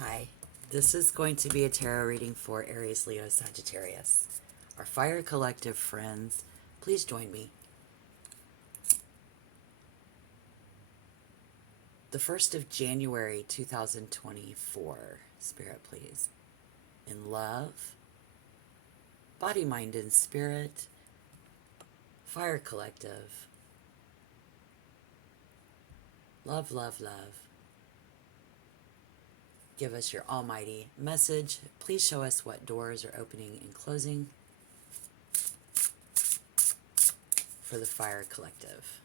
Hi, this is going to be a tarot reading for Aries, Leo, Sagittarius. Our fire collective friends, please join me. The 1st of January 2024, Spirit, please. In love, body, mind, and spirit, fire collective. Love, love, love. Give us your almighty message. Please show us what doors are opening and closing for the fire collective.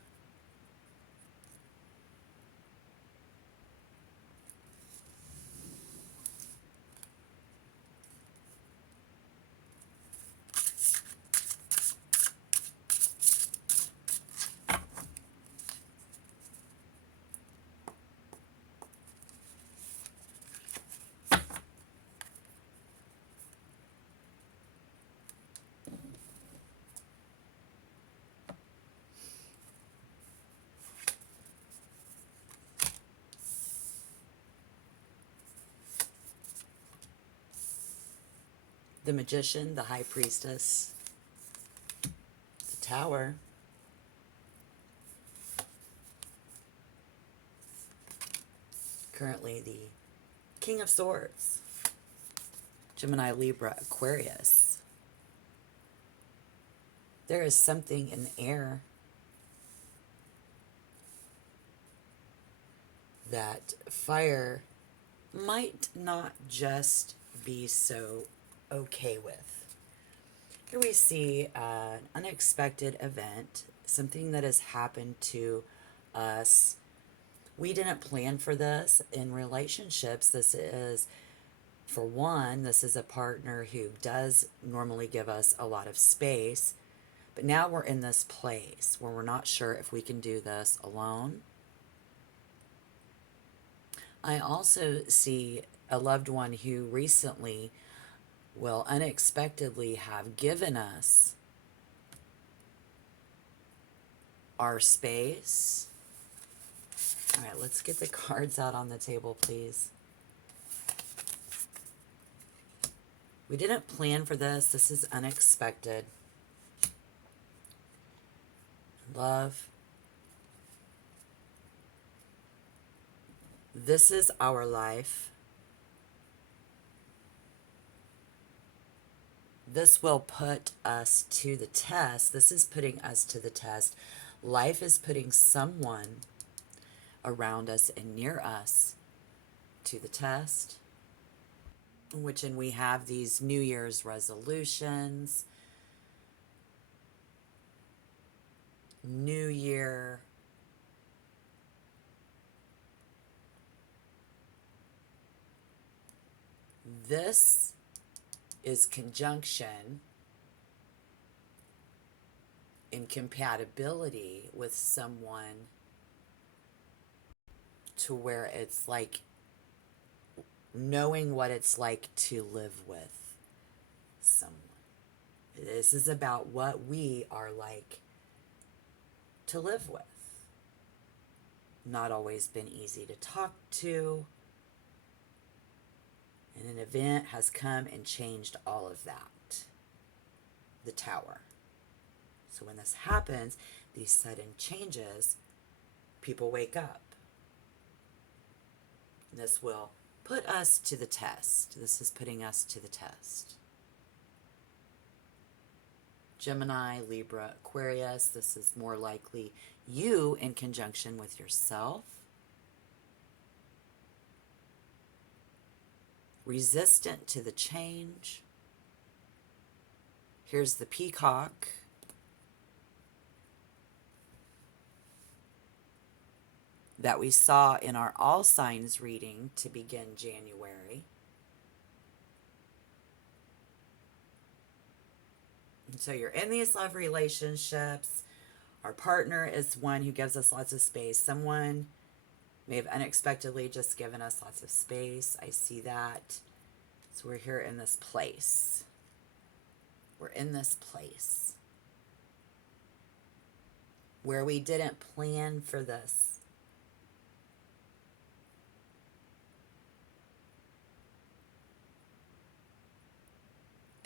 The Magician, the High Priestess, the Tower, currently the King of Swords, Gemini, Libra, Aquarius. There is something in the air that fire might not just be so okay with. Here we see an unexpected event, something that has happened to us. We didn't plan for this in relationships. This is, for one, this is a partner who does normally give us a lot of space, but now we're in this place where we're not sure if we can do this alone. I also see a loved one who recently will unexpectedly have given us our space. All right, let's get the cards out on the table, please. We didn't plan for this. This is unexpected. Love. This is our life. This will put us to the test. This is putting us to the test. Life is putting someone around us and near us to the test, which, and we have these New Year's resolutions, New Year, this is conjunction in compatibility with someone to where it's like knowing what it's like to live with someone. This is about what we are like to live with. Not always been easy to talk to. And an event has come and changed all of that. The Tower. So when this happens, these sudden changes, people wake up. And this will put us to the test. This is putting us to the test. Gemini, Libra, Aquarius. This is more likely you in conjunction with yourself. Resistant to the change. Here's the Peacock. That we saw in our all signs reading to begin January. And so you're in these love relationships. Our partner is one who gives us lots of space. Someone may have unexpectedly just given us lots of space. I see that. So we're here in this place. We're in this place where we didn't plan for this.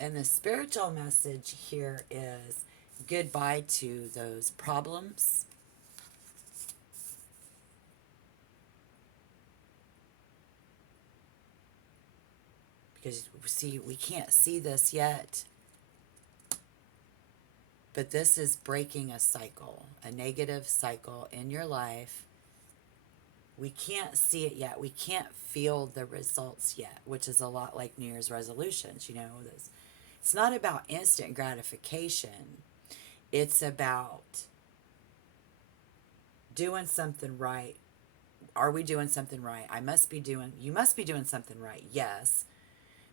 And the spiritual message here is goodbye to those problems. Because, see, we can't see this yet, but this is breaking a cycle, a negative cycle in your life. We can't see it yet. We can't feel the results yet, which is a lot like New Year's resolutions. You know, this, it's not about instant gratification. It's about doing something right. Are we doing something right? You must be doing something right. Yes,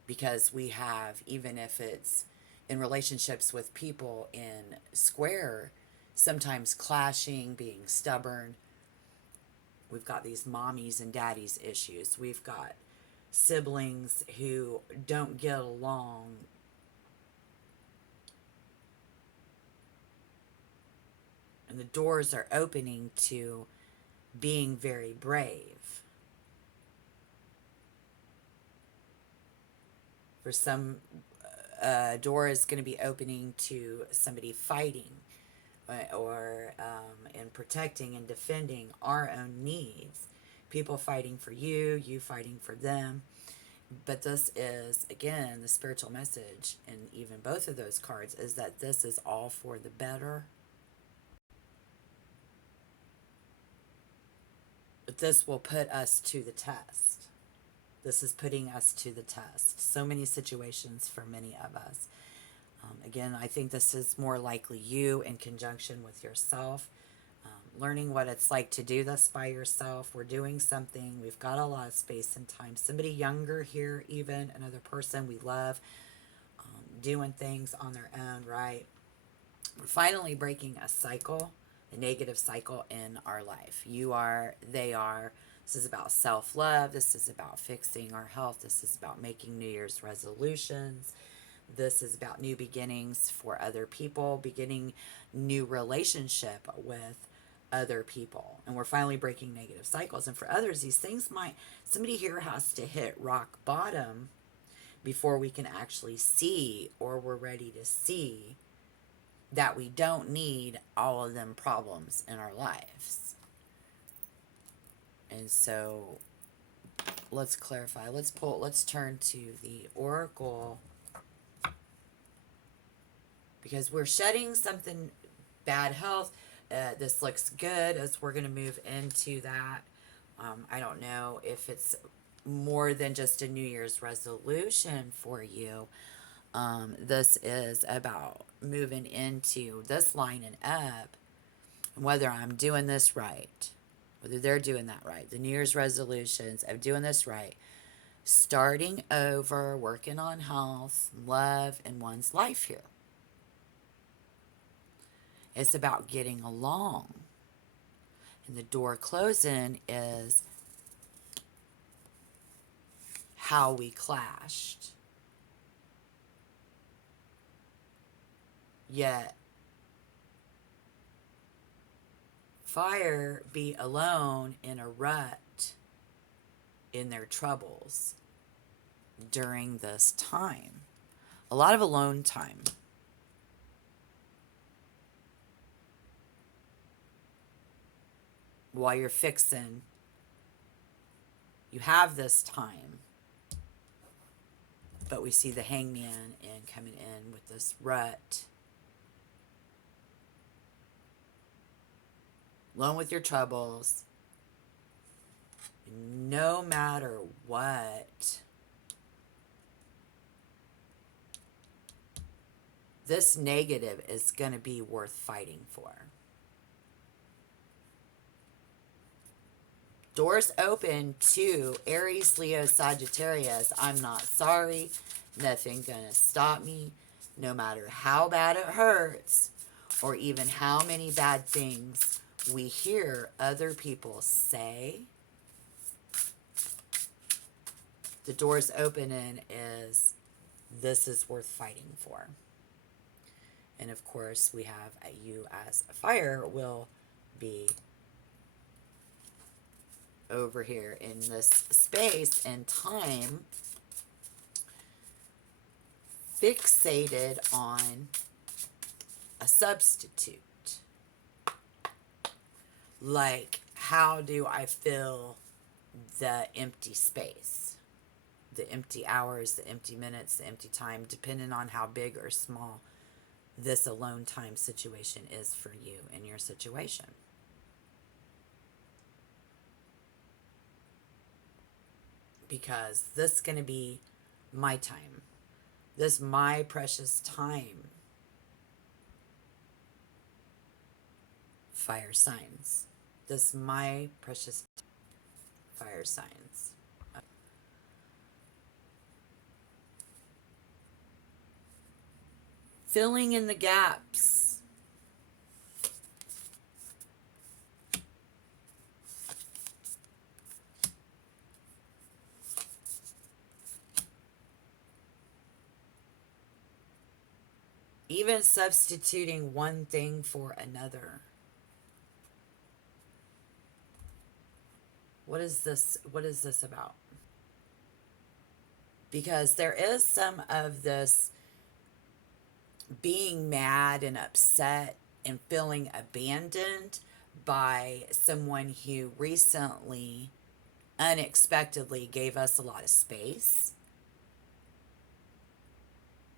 because we have, even if it's in relationships with people in square, sometimes clashing, being stubborn. We've got these mommies and daddies issues. We've got siblings who don't get along. And the doors are opening to being very brave. For some, a door is going to be opening to somebody fighting or in protecting and defending our own needs. People fighting for you, you fighting for them. But this is, again, the spiritual message, and even both of those cards, is that this is all for the better. But this will put us to the test. This is putting us to the test. So many situations for many of us. Again, I think this is more likely you in conjunction with yourself. Learning what it's like to do this by yourself. We're doing something. We've got a lot of space and time. Somebody younger here, even another person we love, doing things on their own, right? We're finally breaking a cycle, a negative cycle in our life. You are, they are. This is about self-love. This is about fixing our health. This is about making New Year's resolutions. This is about new beginnings for other people, beginning new relationship with other people. And we're finally breaking negative cycles. And for others, these things might, somebody here has to hit rock bottom before we can actually see, or we're ready to see, that we don't need all of them problems in our lives. And so let's clarify. Let's turn to the Oracle, because we're shedding something, bad health. This looks good as we're going to move into that. I don't know if it's more than just a New Year's resolution for you. This is about moving into this lining up, and whether I'm doing this right, whether they're doing that right. The New Year's resolutions of doing this right, starting over, working on health, love, and one's life here. It's about getting along. And the door closing is how we clashed. Yet, fire be alone in a rut in their troubles during this time. A lot of alone time. While you're fixing, you have this time. But we see the hangman and coming in with this rut. Alone with your troubles. No matter what, this negative is going to be worth fighting for. Doors open to Aries, Leo, Sagittarius. I'm not sorry. Nothing gonna stop me. No matter how bad it hurts, or even how many bad things we hear other people say. The doors opening is, this is worth fighting for. And of course, we have you as a fire will be over here in this space and time fixated on a substitute. Like, how do I fill the empty space? The empty hours, the empty minutes, the empty time, depending on how big or small this alone time situation is for you and your situation. Because this is going to be my time. This my precious time. Fire signs. This my precious fire signs. Filling in the gaps. Even substituting one thing for another. What is this? What is this about? Because there is some of this being mad and upset and feeling abandoned by someone who recently unexpectedly gave us a lot of space.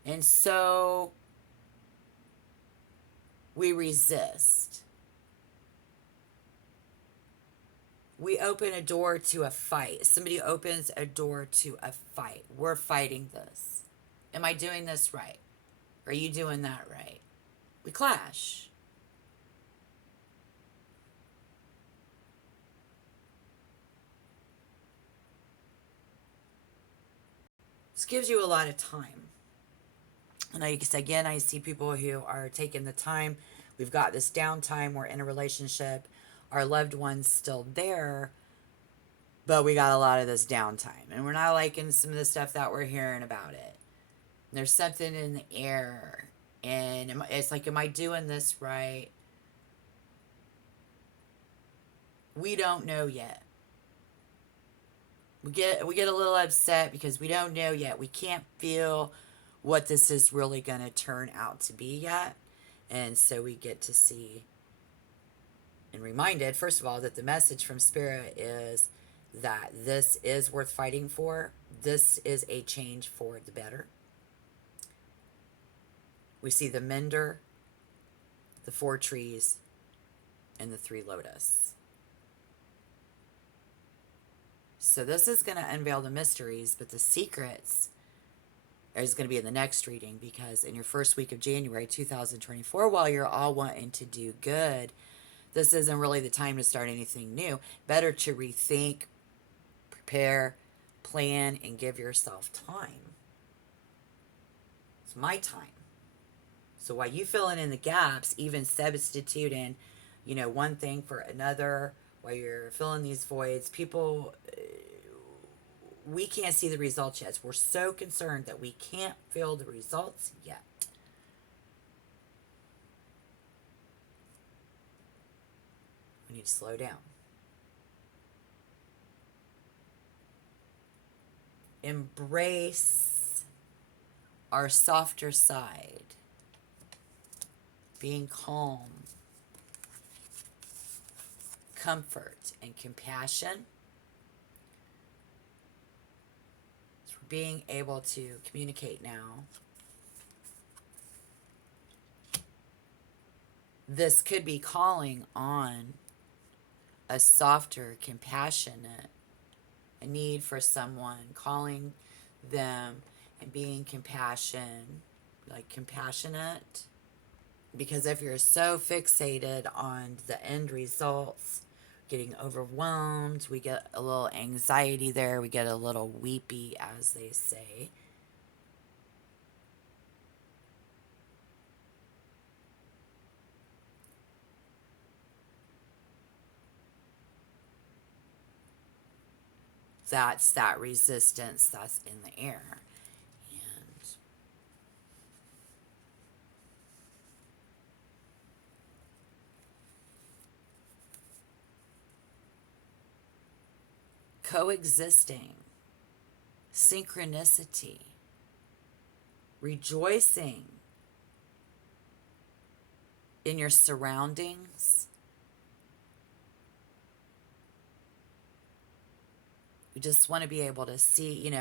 And so we resist. We open a door to a fight. Somebody opens a door to a fight. We're fighting this. Am I doing this right? Are you doing that right? We clash. This gives you a lot of time. And I see people who are taking the time. We've got this downtime. We're in a relationship. Our loved one's still there. But we got a lot of this downtime. And we're not liking some of the stuff that we're hearing about it. There's something in the air. And it's like, am I doing this right? We don't know yet. We get a little upset because we don't know yet. We can't feel what this is really going to turn out to be yet. And so we get to see and reminded, first of all, that the message from Spirit is that this is worth fighting for. This is a change for the better. We see the mender, the 4 trees, and the 3 lotus. So this is going to unveil the mysteries, but the secrets is going to be in the next reading, because in your first week of January 2024, while you're all wanting to do good, this isn't really the time to start anything new. Better to rethink, prepare, plan, and give yourself time. It's my time. So while you filling in the gaps, even substituting, one thing for another, while you're filling these voids, people, we can't see the results yet. We're so concerned that we can't feel the results yet. We need to slow down. Embrace our softer side. Being calm, comfort, and compassion. So we're being able to communicate now. This could be calling on a softer, compassionate, a need for someone, calling them and being compassionate. Because if you're so fixated on the end results, getting overwhelmed, we get a little anxiety there, we get a little weepy, as they say. That's that resistance that's in the air. And coexisting, synchronicity, rejoicing in your surroundings. We just want to be able to see,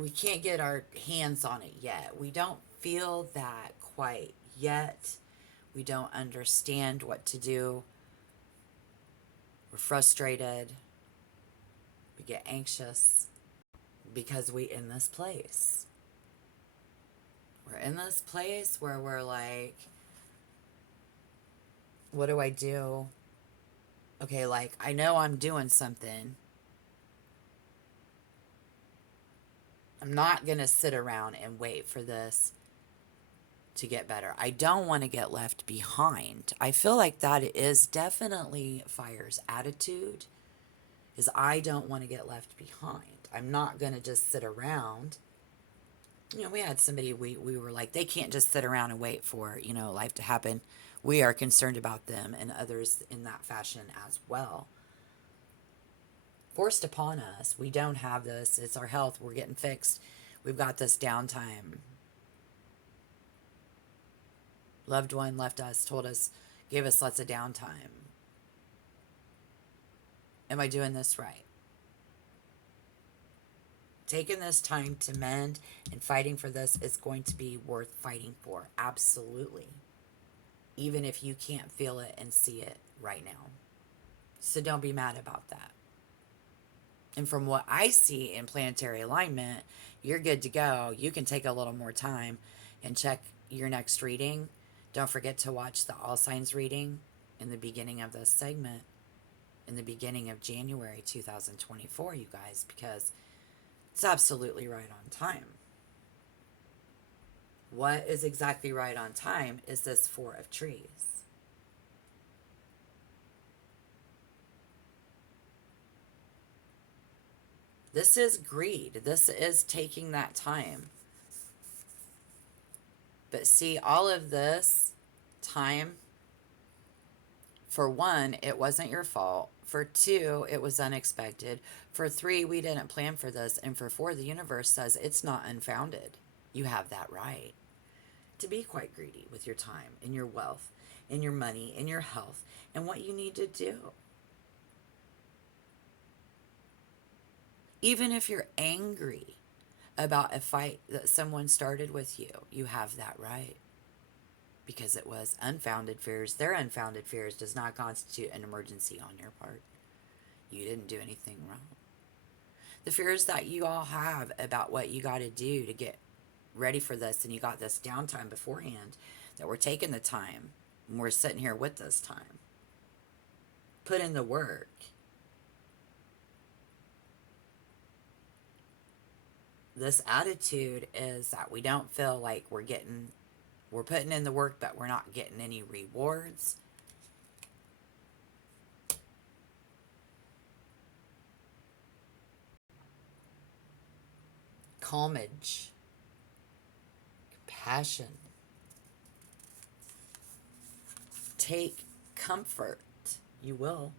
we can't get our hands on it yet. We don't feel that quite yet. We don't understand what to do. We're frustrated. We get anxious because we're in this place. We're in this place where we're like, what do I do? Okay, like, I know I'm doing something. I'm not going to sit around and wait for this to get better. I don't want to get left behind. I feel like that is definitely fire's attitude, is I don't want to get left behind. I'm not going to just sit around. We had somebody, we were like, they can't just sit around and wait for, life to happen. We are concerned about them and others in that fashion as well. Forced upon us. We don't have this. It's our health. We're getting fixed. We've got this downtime. Loved one left us, told us, gave us lots of downtime. Am I doing this right? Taking this time to mend and fighting for this is going to be worth fighting for. Absolutely. Even if you can't feel it and see it right now. So don't be mad about that. And from what I see in planetary alignment, you're good to go. You can take a little more time and check your next reading. Don't forget to watch the All Signs reading in the beginning of this segment, in the beginning of January 2024, you guys, because it's absolutely right on time. What is exactly right on time is this Four of Trees. This is greed. This is taking that time. But see, all of this time, for one, it wasn't your fault. For two, it was unexpected. For three, we didn't plan for this. And for four, the universe says it's not unfounded. You have that right to be quite greedy with your time and your wealth and your money and your health and what you need to do. Even if you're angry about a fight that someone started with you, you have that right. Because it was unfounded fears. Their unfounded fears does not constitute an emergency on your part. You didn't do anything wrong. The fears that you all have about what you got to do to get ready for this, and you got this downtime beforehand, that we're taking the time, and we're sitting here with this time. Put in the work. This attitude is that we don't feel like we're putting in the work, but we're not getting any rewards. Calmage. Compassion. Take comfort. You will.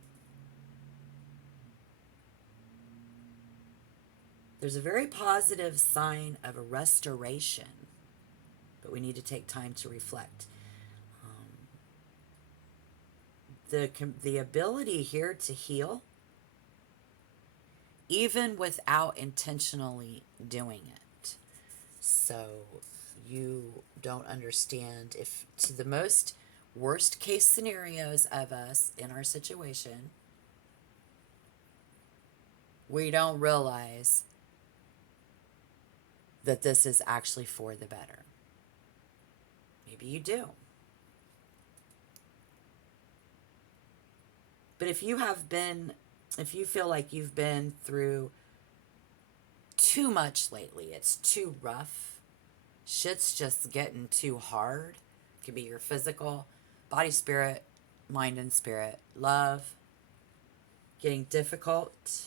There's a very positive sign of a restoration, but we need to take time to reflect. The ability here to heal, even without intentionally doing it. So you don't understand if, to the most worst case scenarios of us in our situation, we don't realize that this is actually for the better. Maybe you do. But if you feel like you've been through too much lately, it's too rough, shit's just getting too hard. It could be your physical, body, spirit, mind, and spirit. Love, getting difficult.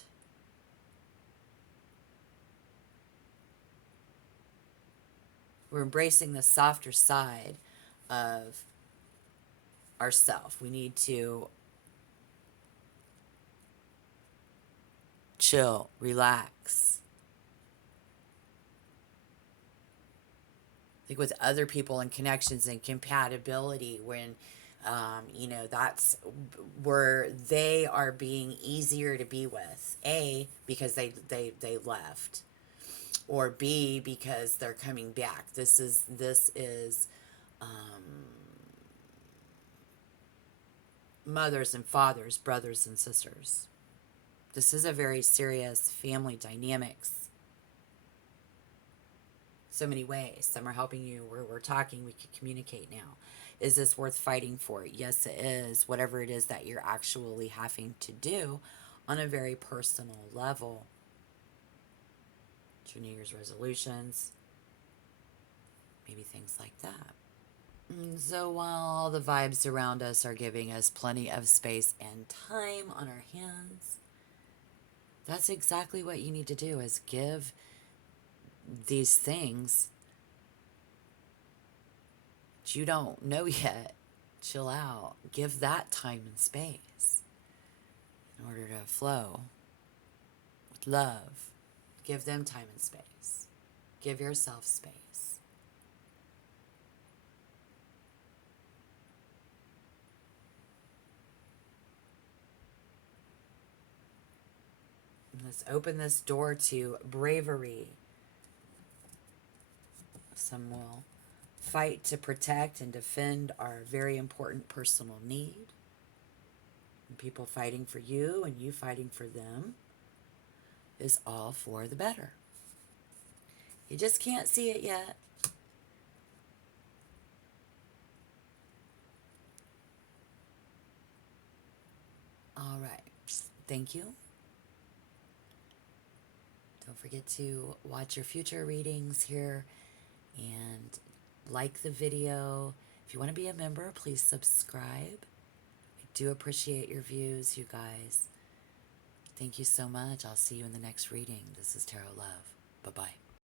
We're embracing the softer side of ourself. We need to chill, relax. Like with other people and connections and compatibility, when you know, that's where they are being easier to be with. A, because they left, or B, because they're coming back. This is mothers and fathers, brothers and sisters. This is a very serious family dynamics. So many ways. Some are helping you. We're talking. We can communicate now. Is this worth fighting for? Yes, it is. Whatever it is that you're actually having to do on a very personal level. Your New Year's resolutions, maybe things like that. So while all the vibes around us are giving us plenty of space and time on our hands, that's exactly what you need to do, is give these things that you don't know yet, chill out, give that time and space in order to flow with love. Give them time and space. Give yourself space. Let's open this door to bravery. Some will fight to protect and defend our very important personal need. And people fighting for you and you fighting for them is all for the better. You just can't see it yet. All right. Thank you. Don't forget to watch your future readings here and like the video. If you want to be a member, please subscribe. I do appreciate your views, you guys. Thank you so much. I'll see you in the next reading. This is Tarot Love. Bye-bye.